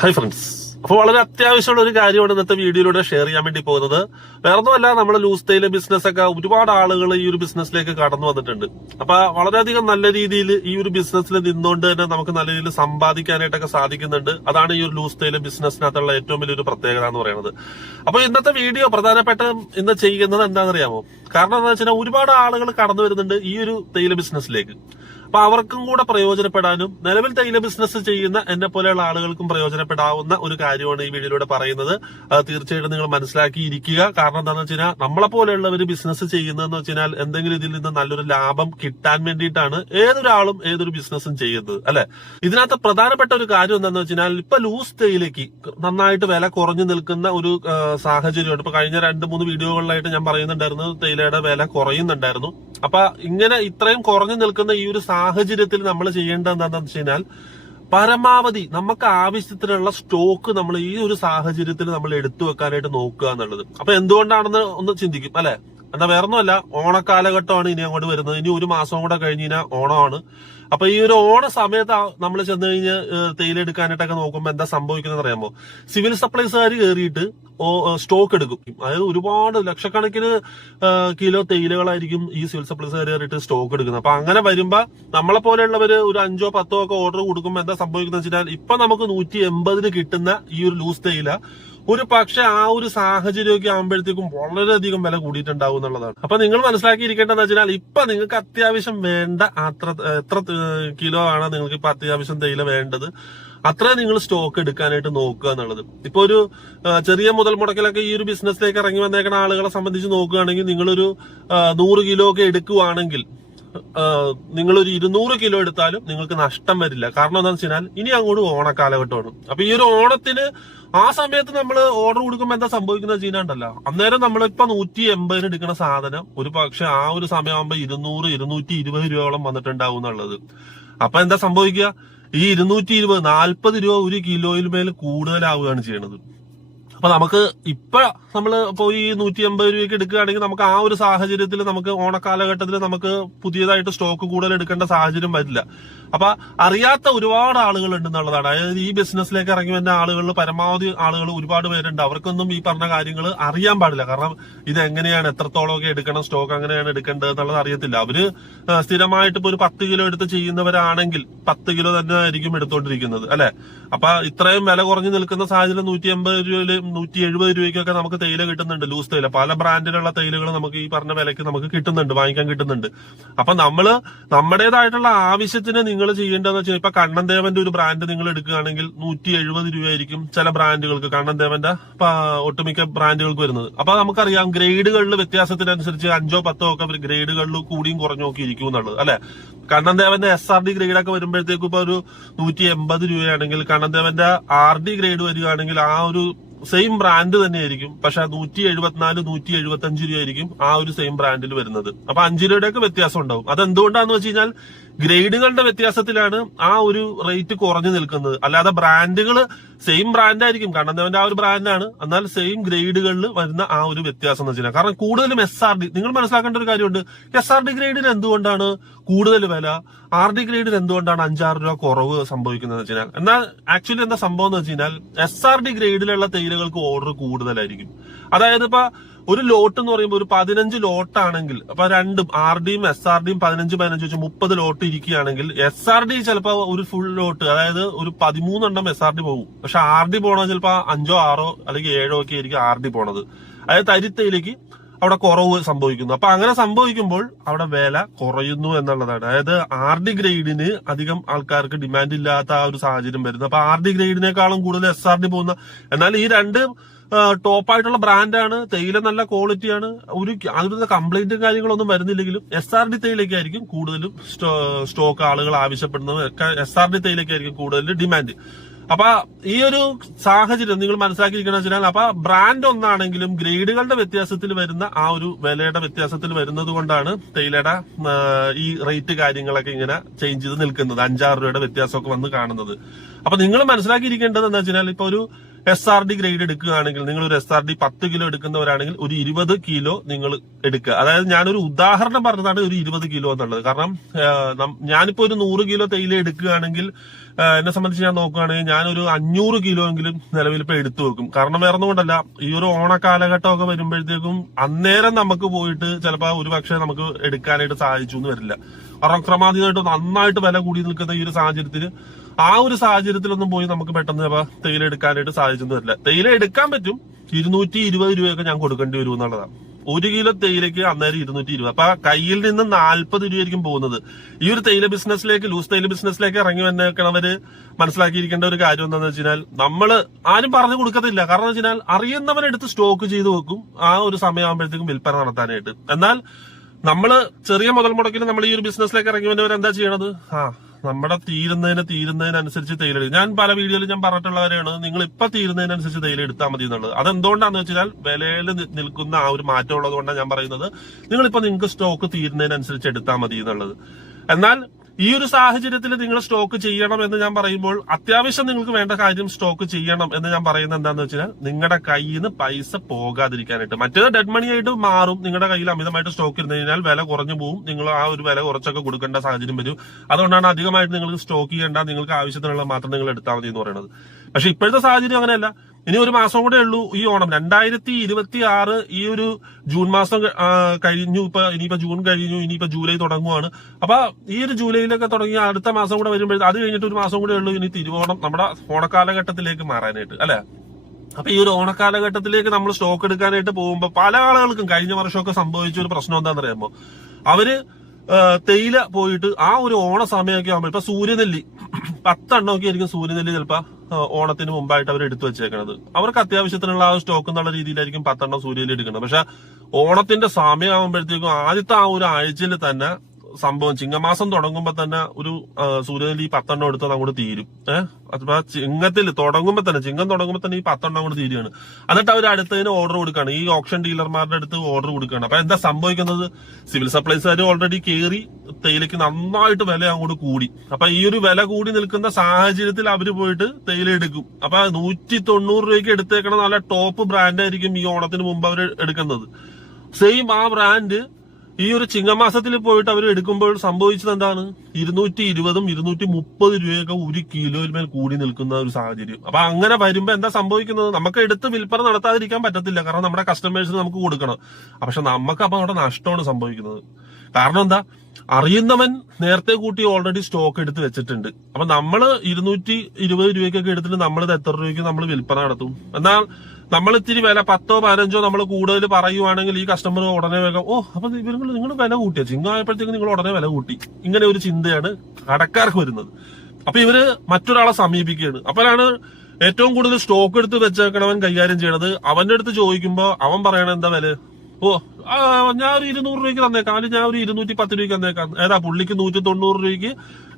Hi friends. അപ്പോൾ വളരെ അത്യാവശ്യമുള്ള ഒരു കാര്യമാണ് ഇന്നത്തെ വീഡിയോയിലൂടെ ഷെയർ ചെയ്യാൻ വേണ്ടി പോകുന്നത്. വേറൊന്നുമല്ല, നമ്മൾ ലൂസ് തേയില ബിസിനസ് ഒക്കെ ഒരുപാട് ആളുകൾ ഈ ഒരു ബിസിനസ്സിലേക്ക് കടന്നു വന്നിട്ടുണ്ട്. അപ്പൊ വളരെയധികം നല്ല രീതിയിൽ ഈ ഒരു ബിസിനസ്സിൽ നിന്നുകൊണ്ട് തന്നെ നമുക്ക് നല്ല രീതിയിൽ സമ്പാദിക്കാനായിട്ടൊക്കെ സാധിക്കുന്നുണ്ട്. അതാണ് ഈ ഒരു ലൂസ് തേയില ബിസിനസ്സിനകത്തുള്ള ഏറ്റവും വലിയൊരു പ്രത്യേകത എന്ന് പറയുന്നത്. അപ്പൊ ഇന്നത്തെ വീഡിയോ പ്രധാനപ്പെട്ട ഇന്ന് ചെയ്യുന്നത് എന്താണെന്നറിയാമോ? കാരണം എന്താ വെച്ചാൽ ഒരുപാട് ആളുകൾ കടന്നു വരുന്നുണ്ട് ഈ ഒരു തേയില ബിസിനസ്സിലേക്ക്. അപ്പൊ അവർക്കും കൂടെ പ്രയോജനപ്പെടാനും നിലവിൽ തേയില ബിസിനസ് ചെയ്യുന്ന എന്നെ പോലെയുള്ള ആളുകൾക്കും പ്രയോജനപ്പെടാവുന്ന ഒരു കാര്യമാണ് ഈ വീഡിയോയിലൂടെ പറയുന്നത്. തീർച്ചയായിട്ടും നിങ്ങൾ മനസ്സിലാക്കിയിരിക്കുക. കാരണം എന്താണെന്ന് വെച്ച് കഴിഞ്ഞാൽ നമ്മളെ പോലെയുള്ളവർ ബിസിനസ് ചെയ്യുന്നതെന്ന് വെച്ച് കഴിഞ്ഞാൽ എന്തെങ്കിലും ഇതിൽ നിന്ന് നല്ലൊരു ലാഭം കിട്ടാൻ വേണ്ടിയിട്ടാണ് ഏതൊരാളും ഏതൊരു ബിസിനസ്സും ചെയ്യുന്നത്, അല്ലെ? ഇതിനകത്ത് പ്രധാനപ്പെട്ട ഒരു കാര്യം എന്താണെന്ന് വെച്ച് കഴിഞ്ഞാൽ ഇപ്പൊ ലൂസ് തേയിലയ്ക്ക് നന്നായിട്ട് വില കുറഞ്ഞു നിൽക്കുന്ന ഒരു സാഹചര്യമാണ്. ഇപ്പൊ കഴിഞ്ഞ 2-3 വീഡിയോകളിലായിട്ട് ഞാൻ പറയുന്നുണ്ടായിരുന്നു തേയിലയുടെ വില കുറയുന്നുണ്ടായിരുന്നു. അപ്പൊ ഇങ്ങനെ ഇത്രയും കുറഞ്ഞു നിൽക്കുന്ന ഈ ഒരു സാഹചര്യത്തിൽ നമ്മൾ ചെയ്യേണ്ടത് എന്താണെന്ന് വെച്ച് കഴിഞ്ഞാൽ പരമാവധി നമുക്ക് ആവശ്യത്തിനുള്ള സ്റ്റോക്ക് നമ്മൾ ഈ ഒരു സാഹചര്യത്തിൽ നമ്മൾ എടുത്തു വെക്കാനായിട്ട് നോക്കുക എന്നുള്ളത്. അപ്പൊ എന്തുകൊണ്ടാണെന്ന് ഒന്ന് ചിന്തിക്കും, അല്ലെ? എന്നാ വേറൊന്നുമല്ല, ഓണക്കാലഘട്ടമാണ് ഇനി അങ്ങോട്ട് വരുന്നത്. ഇനി ഒരു മാസം കൂടെ കഴിഞ്ഞ് കഴിഞ്ഞാൽ ഓണമാണ്. അപ്പൊ ഈ ഒരു ഓണ സമയത്ത് നമ്മൾ ചെന്ന് കഴിഞ്ഞ് തേയില എടുക്കാനായിട്ടൊക്കെ നോക്കുമ്പോൾ എന്താ സംഭവിക്കുന്നത് അറിയാമോ? സിവിൽ സപ്ലൈസുകാർ കയറിയിട്ട് സ്റ്റോക്ക് എടുക്കും. അതായത് ഒരുപാട് ലക്ഷക്കണക്കിന് കിലോ തേയിലകളായിരിക്കും ഈ സിവിൽ സപ്ലൈസുകാർ കയറിയിട്ട് സ്റ്റോക്ക് എടുക്കുന്നത്. അപ്പൊ അങ്ങനെ വരുമ്പോ നമ്മളെ പോലെയുള്ളവര് ഒരു 5-10 ഒക്കെ ഓർഡർ കൊടുക്കുമ്പോൾ എന്താ സംഭവിക്കുന്നത് വെച്ചാൽ ഇപ്പൊ നമുക്ക് 180-ന് കിട്ടുന്ന ഈ ഒരു ലൂസ് തേയില ഒരു പക്ഷെ ആ ഒരു സാഹചര്യമൊക്കെ ആകുമ്പോഴത്തേക്കും വളരെയധികം വില കൂടിയിട്ടുണ്ടാവും എന്നുള്ളതാണ്. അപ്പൊ നിങ്ങൾ മനസ്സിലാക്കിയിരിക്കേണ്ടതെന്ന് വെച്ചാൽ ഇപ്പൊ നിങ്ങൾക്ക് അത്യാവശ്യം വേണ്ട എത്ര കിലോ ആണ് നിങ്ങൾക്ക് ഇപ്പൊ അത്യാവശ്യം തേയില വേണ്ടത്, അത്ര നിങ്ങൾ സ്റ്റോക്ക് എടുക്കാനായിട്ട് നോക്കുക എന്നുള്ളത്. ഇപ്പൊ ഒരു ചെറിയ മുതൽ മുടക്കിലൊക്കെ ഈ ഒരു ബിസിനസ്സിലേക്ക് ഇറങ്ങി വന്നേക്കുന്ന ആളുകളെ സംബന്ധിച്ച് നോക്കുകയാണെങ്കിൽ നിങ്ങളൊരു 100 കിലോ ഒക്കെ എടുക്കുവാണെങ്കിൽ നിങ്ങളൊരു 200 കിലോ എടുത്താലും നിങ്ങൾക്ക് നഷ്ടം വരില്ല. കാരണം എന്താണെന്ന് വെച്ച് കഴിഞ്ഞാൽ ഇനി അങ്ങോട്ട് ഓണക്കാലഘട്ടമാണ്. അപ്പൊ ഈ ഒരു ഓണത്തിന് ആ സമയത്ത് നമ്മൾ ഓർഡർ കൊടുക്കുമ്പോൾ എന്താ സംഭവിക്കുന്നത് വെച്ചാൽ അന്നേരം നമ്മളിപ്പോ 180-ന് എടുക്കുന്ന സാധനം ഒരു പക്ഷെ ആ ഒരു സമയമാകുമ്പോ 200-220 രൂപയോളം വന്നിട്ടുണ്ടാവും എന്നുള്ളത്. അപ്പൊ എന്താ സംഭവിക്കുക? ഈ 220-40 രൂപ ഒരു കിലോയിൽ മേൽ കൂടുതലാവുകയാണ് ചെയ്യണത്. അപ്പൊ നമുക്ക് ഇപ്പൊ നമ്മൾ പോയി 180 രൂപയ്ക്ക് എടുക്കുകയാണെങ്കിൽ നമുക്ക് ആ ഒരു സാഹചര്യത്തിൽ നമുക്ക് ഓണക്കാലഘട്ടത്തിൽ നമുക്ക് പുതിയതായിട്ട് സ്റ്റോക്ക് കൂടുതൽ എടുക്കേണ്ട സാഹചര്യം വരില്ല. അപ്പൊ അറിയാത്ത ഒരുപാട് ആളുകൾ ഉണ്ടെന്നുള്ളതാണ്. അതായത് ഈ ബിസിനസ്സിലേക്ക് ഇറങ്ങി വരുന്ന ആളുകളിൽ പരമാവധി ആളുകൾ ഒരുപാട് പേരുണ്ട്. അവർക്കൊന്നും ഈ പറഞ്ഞ കാര്യങ്ങൾ അറിയാൻ പാടില്ല. കാരണം ഇത് എങ്ങനെയാണ്, എത്രത്തോളമൊക്കെ എടുക്കണം, സ്റ്റോക്ക് എങ്ങനെയാണ് എടുക്കേണ്ടത് എന്നുള്ളത് അറിയത്തില്ല. അവര് സ്ഥിരമായിട്ട് ഇപ്പൊ ഒരു 10 കിലോ എടുത്ത് ചെയ്യുന്നവരാണെങ്കിൽ 10 കിലോ തന്നെ ആയിരിക്കും എടുത്തോണ്ടിരിക്കുന്നത്, അല്ലെ? അപ്പൊ ഇത്രയും വില കുറഞ്ഞു നിൽക്കുന്ന സാഹചര്യം 180 രൂപയില് 170 രൂപയ്ക്കൊക്കെ നമുക്ക് തേയില കിട്ടുന്നുണ്ട്. ലൂസ് തേയില പല ബ്രാൻഡിലുള്ള തേയിലകൾ നമുക്ക് ഈ പറഞ്ഞ വിലയ്ക്ക് നമുക്ക് കിട്ടുന്നുണ്ട്, വാങ്ങിക്കാൻ കിട്ടുന്നുണ്ട്. അപ്പൊ നമ്മള് നമ്മുടേതായിട്ടുള്ള ആവശ്യത്തിന് നിങ്ങൾ ചെയ്യേണ്ടതെന്ന് വെച്ചാൽ ഇപ്പൊ കണ്ണൻദേവന്റെ ഒരു ബ്രാൻഡ് നിങ്ങൾ എടുക്കുകയാണെങ്കിൽ 170 രൂപയായിരിക്കും ചില ബ്രാൻഡുകൾക്ക്, കണ്ണൻദേവന്റെ ഒട്ടുമിക്ക ബ്രാൻഡുകൾക്ക് വരുന്നത്. അപ്പൊ നമുക്കറിയാം ഗ്രേഡുകളിൽ വ്യത്യാസത്തിനനുസരിച്ച് 5-10 ഒക്കെ ഗ്രേഡുകളിൽ കൂടിയും കുറഞ്ഞൊക്കെ ഇരിക്കും എന്നുള്ളത്, അല്ലെ? കണ്ണൻദേവന്റെ SRD ഗ്രേഡൊക്കെ വരുമ്പോഴത്തേക്കും ഇപ്പൊ ഒരു 180 രൂപയാണെങ്കിൽ കണ്ണൻദേവന്റെ RD ഗ്രേഡ് വരികയാണെങ്കിൽ ആ ഒരു സെയിം ബ്രാൻഡ് തന്നെയായിരിക്കും. പക്ഷെ 174-175 രൂപയായിരിക്കും ആ ഒരു സെയിം ബ്രാൻഡിൽ വരുന്നത്. അപ്പൊ 5 രൂപയുടെയൊക്കെ വ്യത്യാസം ഉണ്ടാവും. അതെന്തുകൊണ്ടാന്ന് വെച്ച് കഴിഞ്ഞാൽ ഗ്രേഡുകളുടെ വ്യത്യാസത്തിലാണ് ആ ഒരു റേറ്റ് കുറഞ്ഞു നിൽക്കുന്നത്. അല്ലാതെ ബ്രാൻഡുകൾ സെയിം ബ്രാൻഡായിരിക്കും, കണ്ണൻദേവന്റെ ആ ഒരു ബ്രാൻഡാണ്, എന്നാൽ സെയിം ഗ്രേഡുകളിൽ വരുന്ന ആ ഒരു വ്യത്യാസം എന്ന് വെച്ചാൽ കാരണം കൂടുതലും SRD നിങ്ങൾ മനസ്സിലാക്കേണ്ട ഒരു കാര്യമുണ്ട്. SRD ഗ്രേഡിന് എന്തുകൊണ്ടാണ് കൂടുതൽ വില, RD ഗ്രേഡിന് എന്തുകൊണ്ടാണ് 5-6 രൂപ കുറവ് സംഭവിക്കുന്നത് വെച്ച് കഴിഞ്ഞാൽ? എന്നാൽ ആക്ച്വലി എന്താ സംഭവം എന്ന് വെച്ച് കഴിഞ്ഞാൽ SRD ഗ്രേഡിലുള്ള തേയിലകൾക്ക് ഓർഡർ കൂടുതലായിരിക്കും. അതായത് ഇപ്പൊ ഒരു ലോട്ട് എന്ന് പറയുമ്പോൾ ഒരു 15 ലോട്ടാണെങ്കിൽ അപ്പൊ രണ്ടും RDയും SRDയും 15 വെച്ച് 30 ലോട്ട് ഇരിക്കുകയാണെങ്കിൽ SRD ചിലപ്പോ ഒരു ഫുൾ ലോട്ട്, അതായത് ഒരു 13 എണ്ണം SRD പോകും. പക്ഷെ RD പോണത് ചിലപ്പോ 5-6 അല്ലെങ്കിൽ 7 ഒക്കെ ആയിരിക്കും RD പോണത്. അതായത് തരിത്തയിലേക്ക് അവിടെ കുറവ് സംഭവിക്കുന്നു. അപ്പൊ അങ്ങനെ സംഭവിക്കുമ്പോൾ അവിടെ വില കുറയുന്നു എന്നുള്ളതാണ്. അതായത് RD ഗ്രേഡിന് അധികം ആൾക്കാർക്ക് ഡിമാൻഡ് ഇല്ലാത്ത ആ ഒരു സാഹചര്യം വരുന്നു. അപ്പൊ RD ഗ്രേഡിനേക്കാളും കൂടുതൽ SRD പോകുന്ന, എന്നാൽ ഈ രണ്ട് ടോപ്പായിട്ടുള്ള ബ്രാൻഡാണ്, തേയില നല്ല ക്വാളിറ്റിയാണ്, അതിനുള്ള കംപ്ലൈന്റും കാര്യങ്ങളൊന്നും വരുന്നില്ലെങ്കിലും SRD തേയിലയ്ക്കായിരിക്കും കൂടുതലും സ്റ്റോക്ക് ആളുകൾ ആവശ്യപ്പെടുന്നത്. SRD തേയിലയ്ക്കായിരിക്കും കൂടുതൽ ഡിമാൻഡ്. അപ്പൊ ഈ ഒരു സാഹചര്യം നിങ്ങൾ മനസ്സിലാക്കിയിരിക്കണം വെച്ചാൽ അപ്പൊ ബ്രാൻഡ് ഒന്നാണെങ്കിലും ഗ്രേഡുകളുടെ വ്യത്യാസത്തിൽ വരുന്ന ആ ഒരു വിലയുടെ വ്യത്യാസത്തിൽ വരുന്നത് കൊണ്ടാണ് തേയിലയുടെ ഈ റേറ്റ് കാര്യങ്ങളൊക്കെ ഇങ്ങനെ ചേഞ്ച് ചെയ്ത് നിൽക്കുന്നത്, 5-6 രൂപയുടെ വ്യത്യാസമൊക്കെ വന്ന് കാണുന്നത്. അപ്പൊ നിങ്ങൾ മനസ്സിലാക്കിയിരിക്കേണ്ടത് എന്താ വെച്ചാൽ ഇപ്പൊ ഒരു SRD ഗ്രേഡ് എടുക്കുകയാണെങ്കിൽ, നിങ്ങൾ ഒരു SRD 10 കിലോ എടുക്കുന്നവരാണെങ്കിൽ ഒരു 20 കിലോ നിങ്ങൾ എടുക്കുക. അതായത് ഞാനൊരു ഉദാഹരണം പറഞ്ഞതാണ് ഒരു 20 കിലോ എന്നുള്ളത്. കാരണം ഞാനിപ്പോ ഒരു 100 കിലോ തേയില എടുക്കുകയാണെങ്കിൽ എന്നെ സംബന്ധിച്ച് ഞാൻ നോക്കുകയാണെങ്കിൽ ഞാനൊരു 500 കിലോ എങ്കിലും നിലവിൽ ഇപ്പൊ എടുത്തു വെക്കും. കാരണം വേറെ ഒന്നുകൊണ്ടല്ല, ഈ ഒരു ഓണക്കാലഘട്ടമൊക്കെ വരുമ്പോഴത്തേക്കും അന്നേരം നമുക്ക് പോയിട്ട് ചിലപ്പോൾ ഒരു പക്ഷേ നമുക്ക് എടുക്കാനായിട്ട് സാധിച്ചു എന്ന് വരില്ല. കാരണം ക്രമാതീതമായിട്ട് നന്നായിട്ട് വില കൂടി നിൽക്കുന്ന ഈ ഒരു സാഹചര്യത്തിൽ ആ ഒരു സാഹചര്യത്തിലൊന്നും പോയി നമുക്ക് പെട്ടെന്ന് തേയില എടുക്കാനായിട്ട് സാധിച്ചെന്ന് വരില്ല. തേയില എടുക്കാൻ പറ്റും, 220 രൂപയൊക്കെ ഞാൻ കൊടുക്കേണ്ടി വരും എന്നുള്ളതാണ്. 1 കിലോ തേയിലയ്ക്ക് അന്നേരം 220. അപ്പൊ കയ്യിൽ നിന്ന് 40 രൂപയായിരിക്കും പോകുന്നത്. ഈ ഒരു തേയില ബിസിനസ്സിലേക്ക്, ലൂസ് തേയില ബിസിനസ്സിലേക്ക് ഇറങ്ങി വന്നേക്കണവര് മനസ്സിലാക്കിയിരിക്കേണ്ട ഒരു കാര്യം എന്താണെന്ന് വെച്ചാൽ, നമ്മള് ആരും പറഞ്ഞു കൊടുക്കത്തില്ല. കാരണം എന്ന് വെച്ചാൽ അറിയുന്നവരെടുത്ത് സ്റ്റോക്ക് ചെയ്ത് വെക്കും ആ ഒരു സമയമാകുമ്പോഴത്തേക്കും വിൽപ്പന നടത്താനായിട്ട്. എന്നാൽ നമ്മള് ചെറിയ മുതൽ മുടക്കിൽ നമ്മൾ ഈ ഒരു ബിസിനസ്സിലേക്ക് ഇറങ്ങി വന്നവർ എന്താ ചെയ്യണത്? നമ്മുടെ തീരുന്നതിനനുസരിച്ച് തേയില എടുക്കും. ഞാൻ പല വീഡിയോയിലും ഞാൻ പറഞ്ഞിട്ടുള്ളവരെയാണ്, നിങ്ങൾ ഇപ്പൊ തീരുന്നതിനനുസരിച്ച് തേയില എടുത്താൽ മതി എന്നുള്ളത്. അതെന്തുകൊണ്ടാന്ന് വെച്ചാൽ വിലയിൽ നിൽക്കുന്ന ആ ഒരു മാറ്റം ഉള്ളത് കൊണ്ടാണ് ഞാൻ പറയുന്നത് നിങ്ങളിപ്പോ നിങ്ങൾക്ക് സ്റ്റോക്ക് തീരുന്നതിനനുസരിച്ച് എടുത്താൽ മതി എന്നുള്ളത്. എന്നാൽ ഈ ഒരു സാഹചര്യത്തിൽ നിങ്ങൾ സ്റ്റോക്ക് ചെയ്യണം എന്ന് ഞാൻ പറയുമ്പോൾ അത്യാവശ്യം നിങ്ങൾക്ക് വേണ്ട കാര്യം സ്റ്റോക്ക് ചെയ്യണം എന്ന് ഞാൻ പറയുന്നത് എന്താണെന്ന് വെച്ചാൽ നിങ്ങളുടെ കയ്യിൽ നിന്ന് പൈസ പോകാതിരിക്കാനായിട്ട്. മറ്റേത് ഡെഡ് മണി ആയിട്ട് മാറും. നിങ്ങളുടെ കയ്യിൽ അമിതമായിട്ട് സ്റ്റോക്ക് ഇരുന്ന് കഴിഞ്ഞാൽ വില കുറഞ്ഞു പോകും. നിങ്ങൾ ആ ഒരു വില കുറച്ചൊക്കെ കൊടുക്കേണ്ട സാഹചര്യം വരും. അതുകൊണ്ടാണ് അധികമായിട്ട് നിങ്ങൾക്ക് സ്റ്റോക്ക് ചെയ്യേണ്ട, നിങ്ങൾക്ക് ആവശ്യത്തിനുള്ള മാത്രം നിങ്ങൾ എടുത്താൽ മതി എന്ന് പറയുന്നത്. പക്ഷെ ഇപ്പോഴത്തെ സാഹചര്യം അങ്ങനെയല്ല. ഇനി ഒരു മാസം കൂടെ ഉള്ളൂ ഈ ഓണം. 2026 ഈ ഒരു ജൂൺ മാസം കഴിഞ്ഞു. ഇനിയിപ്പോ ജൂൺ കഴിഞ്ഞു, ഇനിയിപ്പോ ജൂലൈ തുടങ്ങുവാണ്. അപ്പൊ ഈ ഒരു ജൂലൈയിലൊക്കെ തുടങ്ങി അടുത്ത മാസം കൂടെ വരുമ്പോഴേ അത് കഴിഞ്ഞിട്ട് ഒരു മാസം കൂടെ ഉള്ളൂ ഇനി തിരുവോണം, നമ്മുടെ ഓണക്കാലഘട്ടത്തിലേക്ക് മാറാനായിട്ട്, അല്ലെ? അപ്പൊ ഈ ഒരു ഓണക്കാലഘട്ടത്തിലേക്ക് നമ്മൾ സ്റ്റോക്ക് എടുക്കാനായിട്ട് പോകുമ്പോ പല ആളുകൾക്കും കഴിഞ്ഞ വർഷമൊക്കെ സംഭവിച്ച ഒരു പ്രശ്നം എന്താണെന്ന് അറിയാമോ? അവര് തേയില പോയിട്ട് ആ ഒരു ഓണ സമയമൊക്കെ ആകുമ്പോൾ ഇപ്പൊ സൂര്യനെല്ലി 10 എണ്ണമൊക്കെ ആയിരിക്കും സൂര്യനെല്ലി ചിലപ്പോ ഓണത്തിന് മുമ്പായിട്ട് അവർ എടുത്തു വെച്ചേക്കണത്. അവർക്ക് അത്യാവശ്യത്തിനുള്ള ആ സ്റ്റോക്ക് എന്നുള്ള രീതിയിലായിരിക്കും 10 എണ്ണം സൂര്യനെല്ലി എടുക്കുന്നത്. പക്ഷെ ഓണത്തിന്റെ സമയമാകുമ്പോഴത്തേക്കും ആദ്യത്തെ ആ ഒരു ആഴ്ചയിൽ തന്നെ സംഭവം, ചിങ്ങമാസം തുടങ്ങുമ്പോ തന്നെ ഒരു സൂര്യനെല്ലി 10 എണ്ണം എടുത്തത് അങ്ങോട്ട് തീരും. അപ്പൊ ചിങ്ങത്തിൽ തുടങ്ങുമ്പോ തന്നെ, ചിങ്ങം തുടങ്ങുമ്പോ തന്നെ ഈ 10 എണ്ണം അങ്ങോട്ട് തീരുകയാണ്. എന്നിട്ട് അവർ അടുത്തതിന് ഓർഡർ കൊടുക്കുകയാണ്, ഈ ഓപ്ഷൻ ഡീലർമാരുടെ അടുത്ത് ഓർഡർ കൊടുക്കുകയാണ്. അപ്പൊ എന്താ സംഭവിക്കുന്നത്? സിവിൽ സപ്ലൈസുകാർ ഓൾറെഡി കയറി തേയിലയ്ക്ക് നന്നായിട്ട് വില അങ്ങോട്ട് കൂടി. അപ്പൊ ഈ ഒരു വില കൂടി നിൽക്കുന്ന സാഹചര്യത്തിൽ അവര് പോയിട്ട് തേയില എടുക്കും. അപ്പൊ 190 രൂപയ്ക്ക് എടുത്തേക്കണ നല്ല ടോപ്പ് ബ്രാൻഡ് ആയിരിക്കും ഈ ഓണത്തിന് മുമ്പ് അവർ എടുക്കുന്നത്. സെയിം ആ ബ്രാൻഡ് ഈ ഒരു ചിങ്ങമാസത്തിൽ പോയിട്ട് അവർ എടുക്കുമ്പോൾ സംഭവിച്ചത് എന്താണ്? 220ഉം 230 രൂപയൊക്കെ 1 കിലോയിൽ മേൽ കൂടി നിൽക്കുന്ന ഒരു സാഹചര്യം. അപ്പൊ അങ്ങനെ വരുമ്പോ എന്താ സംഭവിക്കുന്നത്? നമുക്ക് എടുത്ത് വിൽപ്പന നടത്താതിരിക്കാൻ പറ്റത്തില്ല. കാരണം നമ്മുടെ കസ്റ്റമേഴ്സിന് നമുക്ക് കൊടുക്കണം. പക്ഷെ നമുക്ക് അപ്പൊ അവിടെ നഷ്ടമാണ് സംഭവിക്കുന്നത്. കാരണം എന്താ? അറിയുന്നവൻ നേരത്തെ കൂട്ടി ഓൾറെഡി സ്റ്റോക്ക് എടുത്ത് വെച്ചിട്ടുണ്ട്. അപ്പൊ നമ്മള് 220 രൂപയ്ക്കൊക്കെ എടുത്തിട്ട് നമ്മളിത് എത്ര രൂപയ്ക്ക് നമ്മൾ വിൽപ്പന നടത്തും? എന്നാൽ നമ്മൾ ഇത്തിരി വില 10ഓ 15ഓ നമ്മൾ കൂടുതൽ പറയുവാണെങ്കിൽ ഈ കസ്റ്റമർ ഉടനെ വേഗം അപ്പൊ നിങ്ങൾ വില കൂട്ടിയ ചിങ്ങായപ്പോഴത്തേക്ക് നിങ്ങൾ ഉടനെ വില കൂട്ടി. ഇങ്ങനെ ഒരു ചിന്തയാണ് കടക്കാർക്ക് വരുന്നത്. അപ്പൊ ഇവര് മറ്റൊരാളെ സമീപിക്കുകയാണ്. അപ്പോഴാണ് ഏറ്റവും കൂടുതൽ സ്റ്റോക്ക് എടുത്ത് വെച്ചേക്കണവൻ കൈകാര്യം ചെയ്യണത്. അവന്റെ അടുത്ത് ചോദിക്കുമ്പോ അവൻ പറയണ എന്താ വില? ഞാൻ ഒരു 200 രൂപയ്ക്ക് തന്നേക്കാം, അല്ലെങ്കിൽ ഞാൻ ഒരു 210 രൂപയ്ക്ക് തന്നേക്കാം. ഏതാ പുള്ളിക്ക് 190 രൂപയ്ക്ക്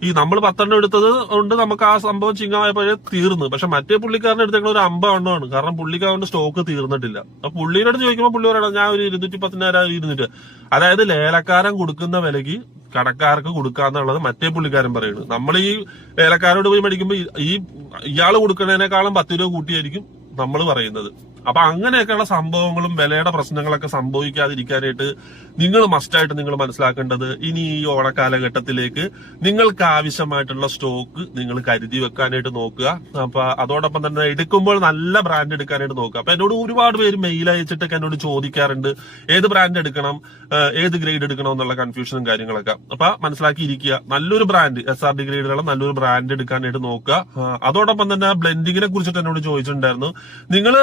ഈ നമ്മൾ 10 എണ്ണം എടുത്തത് കൊണ്ട് നമുക്ക് ആ സംഭവം ചിങ്ങമായപ്പോഴേ തീർന്നു. പക്ഷെ മറ്റേ പുള്ളിക്കാരനെ എടുത്തേക്കണ ഒരു 50 എണ്ണമാണ്. കാരണം പുള്ളിക്ക് അതുകൊണ്ട് സ്റ്റോക്ക് തീർന്നിട്ടില്ല. അപ്പൊ പുള്ളിയുടെ അടുത്ത് ചോദിക്കുമ്പോൾ പുള്ളി പറയണം ഞാൻ ഒരു 210,000 200. അതായത് ലേലക്കാരൻ കൊടുക്കുന്ന വിലക്ക് കടക്കാർക്ക് കൊടുക്കാന്നുള്ളത് മറ്റേ പുള്ളിക്കാരൻ പറയുന്നത്. നമ്മൾ ഈ ലേലക്കാരോട് പോയി മേടിക്കുമ്പോൾ ഇയാള് കൊടുക്കുന്നതിനേക്കാളും 10 രൂപ കൂട്ടിയായിരിക്കും നമ്മൾ പറയുന്നത്. അപ്പൊ അങ്ങനെയൊക്കെയുള്ള സംഭവങ്ങളും വിലയുടെ പ്രശ്നങ്ങളൊക്കെ സംഭവിക്കാതിരിക്കാനായിട്ട് നിങ്ങൾ മസ്റ്റായിട്ട് നിങ്ങൾ മനസ്സിലാക്കേണ്ടത്, ഇനി ഈ ഓണക്കാലഘട്ടത്തിലേക്ക് നിങ്ങൾക്ക് ആവശ്യമായിട്ടുള്ള സ്റ്റോക്ക് നിങ്ങൾ കരുതി വെക്കാനായിട്ട് നോക്കുക. അപ്പൊ അതോടൊപ്പം തന്നെ എടുക്കുമ്പോൾ നല്ല ബ്രാൻഡ് എടുക്കാനായിട്ട് നോക്കുക. അപ്പൊ എന്നോട് ഒരുപാട് പേര് മെയിൽ അയച്ചിട്ടൊക്കെ എന്നോട് ചോദിക്കാറുണ്ട് ഏത് ബ്രാൻഡ് എടുക്കണം, ഏത് ഗ്രേഡ് എടുക്കണം എന്നുള്ള കൺഫ്യൂഷനും കാര്യങ്ങളൊക്കെ. അപ്പൊ മനസ്സിലാക്കിയിരിക്കുക, നല്ലൊരു ബ്രാൻഡ് SRD ഗ്രേഡുള്ള നല്ലൊരു ബ്രാൻഡ് എടുക്കാനായിട്ട് നോക്കുക. അതോടൊപ്പം തന്നെ ബ്ലെൻഡിങ്ങിനെ കുറിച്ചിട്ട് എന്നോട് ചോദിച്ചിട്ടുണ്ടായിരുന്നു. നിങ്ങൾ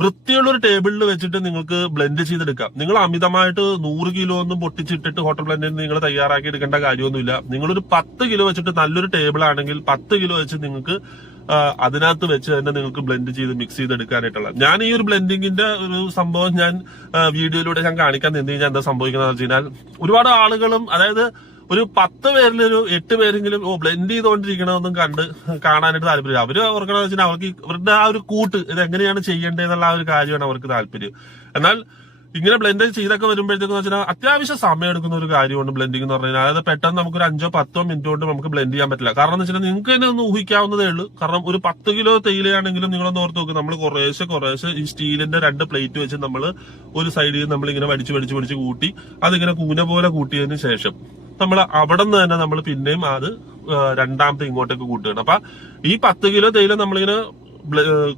വൃത്തിയുള്ള ഒരു ടേബിളിൽ വെച്ചിട്ട് നിങ്ങൾക്ക് ബ്ലെൻഡ് ചെയ്തെടുക്കാം. നിങ്ങൾ അമിതമായിട്ട് 100 കിലോ ഒന്നും പൊട്ടിച്ചിട്ടിട്ട് ഹോട്ടൽ ബ്ലെൻഡിന് നിങ്ങൾ തയ്യാറാക്കി എടുക്കേണ്ട കാര്യമൊന്നുമില്ല. നിങ്ങളൊരു 10 കിലോ വെച്ചിട്ട് നല്ലൊരു ടേബിൾ ആണെങ്കിൽ 10 കിലോ വെച്ച് നിങ്ങൾക്ക് അതിനകത്ത് വെച്ച് തന്നെ നിങ്ങൾക്ക് ബ്ലെൻഡ് ചെയ്ത് മിക്സ് ചെയ്തെടുക്കാനായിട്ടുള്ള. ഞാൻ ഈ ഒരു ബ്ലെൻഡിങ്ങിന്റെ ഒരു സംഭവം ഞാൻ വീഡിയോയിലൂടെ ഞാൻ കാണിക്കാൻ നിന്ന് കഴിഞ്ഞാൽ എന്താ സംഭവിക്കുന്നത് വെച്ച് കഴിഞ്ഞാൽ, ഒരുപാട് ആളുകളും അതായത് ഒരു 10 പേരിലൊരു 8 പേരെങ്കിലും ബ്ലെൻഡ് ചെയ്തുകൊണ്ടിരിക്കണമെന്നും കാണാനായിട്ട് താല്പര്യം. അവര് ഓർക്കണമെന്ന് വെച്ചാൽ അവർക്ക് ഇവരുടെ ആ ഒരു കൂട്ട് ഇത് എങ്ങനെയാണ് ചെയ്യേണ്ടതെന്നുള്ള ആ ഒരു കാര്യമാണ് അവർക്ക് താല്പര്യം. എന്നാൽ ഇങ്ങനെ ബ്ലെൻഡ് ചെയ്തൊക്കെ വരുമ്പോഴത്തേക്ക് വെച്ചാൽ അത്യാവശ്യം സമയം എടുക്കുന്ന ഒരു കാര്യമാണ് ബ്ലെൻഡിങ് എന്ന് പറഞ്ഞാൽ. അതായത് പെട്ടെന്ന് നമുക്കൊരു 5-10 മിനിറ്റ് കൊണ്ട് നമുക്ക് ബ്ലെൻഡ് ചെയ്യാൻ പറ്റില്ല. കാരണം എന്ന് വെച്ചാൽ നിങ്ങൾക്ക് തന്നെ ഒന്ന് ഊഹിക്കാവുന്നതേ ഉള്ളൂ. കാരണം ഒരു 10 കിലോ തേയിലയാണെങ്കിലും നിങ്ങളൊന്ന് ഓർത്ത് നോക്കും, നമ്മൾ കുറേശ്ശെ ഈ സ്റ്റീലിന്റെ 2 പ്ലേറ്റ് വെച്ച് നമ്മൾ ഒരു സൈഡിൽ നമ്മൾ ഇങ്ങനെ വടിച്ച് കൂട്ടി അതിങ്ങനെ കൂന പോലെ കൂട്ടിയതിന് ശേഷം നമ്മൾ അവിടെ നിന്ന് തന്നെ നമ്മൾ പിന്നെയും അത് രണ്ടാമത്തെ ഇങ്ങോട്ടേക്ക് കൂട്ടുകയാണ്. അപ്പൊ ഈ 10 കിലോ തേയില നമ്മളിങ്ങനെ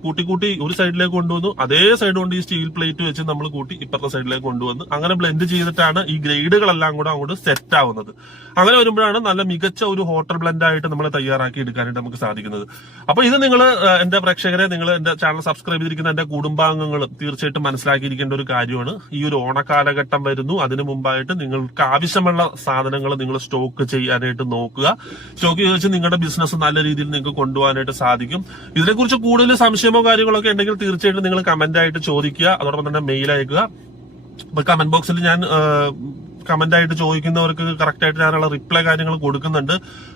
കൂട്ടി ഒരു സൈഡിലേക്ക് കൊണ്ടുവന്നു, അതേ സൈഡ് കൊണ്ട് ഈ സ്റ്റീൽ പ്ലേറ്റ് വെച്ച് നമ്മൾ കൂട്ടി ഇപ്പുറത്തെ സൈഡിലേക്ക് കൊണ്ടുവന്ന് അങ്ങനെ ബ്ലെൻഡ് ചെയ്തിട്ടാണ് ഈ ഗ്രേഡുകളെല്ലാം കൂടെ അങ്ങോട്ട് സെറ്റ് ആവുന്നത്. അങ്ങനെ വരുമ്പോഴാണ് നല്ല മികച്ച ഒരു ഹോട്ടൽ ബ്ലെൻഡ് ആയിട്ട് നമ്മൾ തയ്യാറാക്കി എടുക്കാനായിട്ട് നമുക്ക് സാധിക്കുന്നത്. അപ്പൊ ഇത് നിങ്ങൾ എന്റെ പ്രേക്ഷകരെ, നിങ്ങൾ എന്റെ ചാനൽ സബ്സ്ക്രൈബ് ചെയ്തിരിക്കുന്ന എന്റെ കുടുംബാംഗങ്ങൾ തീർച്ചയായിട്ടും മനസ്സിലാക്കിയിരിക്കേണ്ട ഒരു കാര്യമാണ്. ഈ ഒരു ഓണക്കാലഘട്ടം വരുന്നു, അതിനു മുമ്പായിട്ട് നിങ്ങൾക്ക് ആവശ്യമുള്ള സാധനങ്ങൾ നിങ്ങൾ സ്റ്റോക്ക് ചെയ്യാനായിട്ട് നോക്കുക. സ്റ്റോക്ക് ചെയ്ത് വെച്ച് നിങ്ങളുടെ ബിസിനസ് നല്ല രീതിയിൽ നിങ്ങൾക്ക് കൊണ്ടുപോകാനായിട്ട് സാധിക്കും. ഇതിനെക്കുറിച്ച് കൂടുതൽ സംശയമോ കാര്യങ്ങളൊക്കെ ഉണ്ടെങ്കിൽ തീർച്ചയായിട്ടും നിങ്ങൾ കമന്റ് ആയിട്ട് ചോദിക്കുക. അതോടൊപ്പം തന്നെ മെയിൽ അയക്കുക. അപ്പൊ കമന്റ് ബോക്സിൽ ഞാൻ കമന്റ് ആയിട്ട് ചോദിക്കുന്നവർക്ക് കറക്റ്റ് ആയിട്ട് ഞാനുള്ള റിപ്ലൈ കാര്യങ്ങൾ കൊടുക്കുന്നുണ്ട്.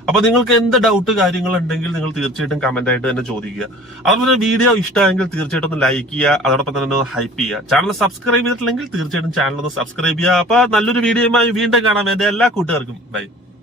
അപ്പൊ നിങ്ങൾക്ക് എന്ത് ഡൗട്ട് കാര്യങ്ങൾ ഉണ്ടെങ്കിൽ നിങ്ങൾ തീർച്ചയായിട്ടും കമന്റ് ആയിട്ട് തന്നെ ചോദിക്കുക. അതുപോലെ തന്നെ വീഡിയോ ഇഷ്ടമായെങ്കിൽ തീർച്ചയായിട്ടും ഒന്ന് ലൈക്ക് ചെയ്യുക, അതോടൊപ്പം തന്നെ ഒന്ന് ഹൈപ്പ് ചെയ്യുക. ചാനൽ സബ്സ്ക്രൈബ് ചെയ്തിട്ടില്ലെങ്കിൽ തീർച്ചയായിട്ടും ചാനൽ ഒന്ന് സബ്സ്ക്രൈബ് ചെയ്യുക. അപ്പൊ നല്ലൊരു വീഡിയോയുമായി വീണ്ടും കാണാം. എന്റെ എല്ലാ കൂട്ടുകാർക്കും ബൈ.